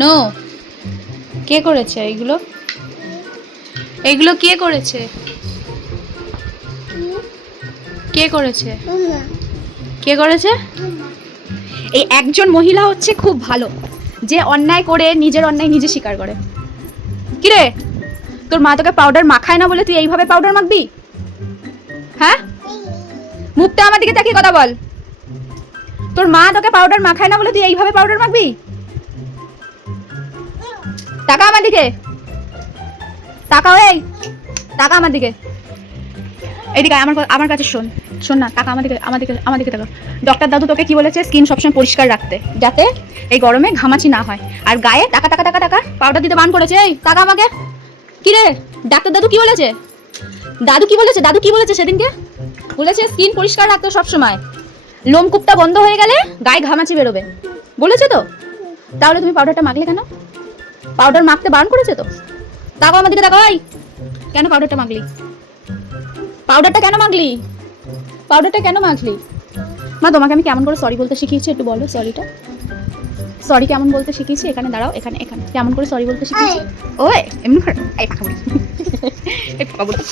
No. কে করেছে এইগুলো? এইগুলো কে করেছে? কে করেছে? কে করেছে? এই একজন মহিলা হচ্ছে খুব ভালো, যে অন্যায় করে নিজের অন্যায় নিজে স্বীকার করে। কিরে, তোর মা তোকে পাউডার মাখায় না বলে তুই এইভাবে পাউডার মাখবি? হ্যাঁ, মুখটা আমার দিকে তাকিয়ে কথা বল। তোর মা তোকে পাউডার মাখায় না বলে তুই এইভাবে পাউডার মাখবি? টাকা আমার দিকে তাকাও, এই টাকা আমার দিকে, এইদিকে আমার আমার কাছে শোন। শোন না, টাকা আমার দিকে, আমার দিকে, আমার দিকে টাকা। ডক্টর দাদু তোকে কি বলেছে? স্কিন সবসময় পরিষ্কার রাখতে, যাতে এই গরমে ঘামাচি না হয়। আর গায়ে টাকা টাকা টাকা টাকা পাউডার দিতে বান করেছে। এই টাকা আমাকে। কি রে, ডাক্তার দাদু কি বলেছে? দাদু কি বলেছে? দাদু কি বলেছে সেদিনকে? বলেছে স্কিন পরিষ্কার রাখতে সবসময়, লোমকূপটা বন্ধ হয়ে গেলে গায়ে ঘামাচি বেরোবে, বলেছে তো? তাহলে তুমি পাউডারটা মাখলে কেন? পাউডার মাখতে বারণ করেছে তো? তাকাও আমার দিকে, তাকাও। এই কেন পাউডারটা মাখলি? পাউডারটা কেন মাখলি? পাউডারটা কেন মাখলি? মা, তোমাকে আমি কেমন করে সরি বলতে শিখিয়েছি একটু বলো। সরিটা, সরি কেমন বলতে শিখিয়েছি? এখানে দাঁড়াও, এখানে এখানে কেমন করে সরি বলতে শিখিয়েছি? ওই এমনি করে এই পাখা বলি। এই পাখা বলি।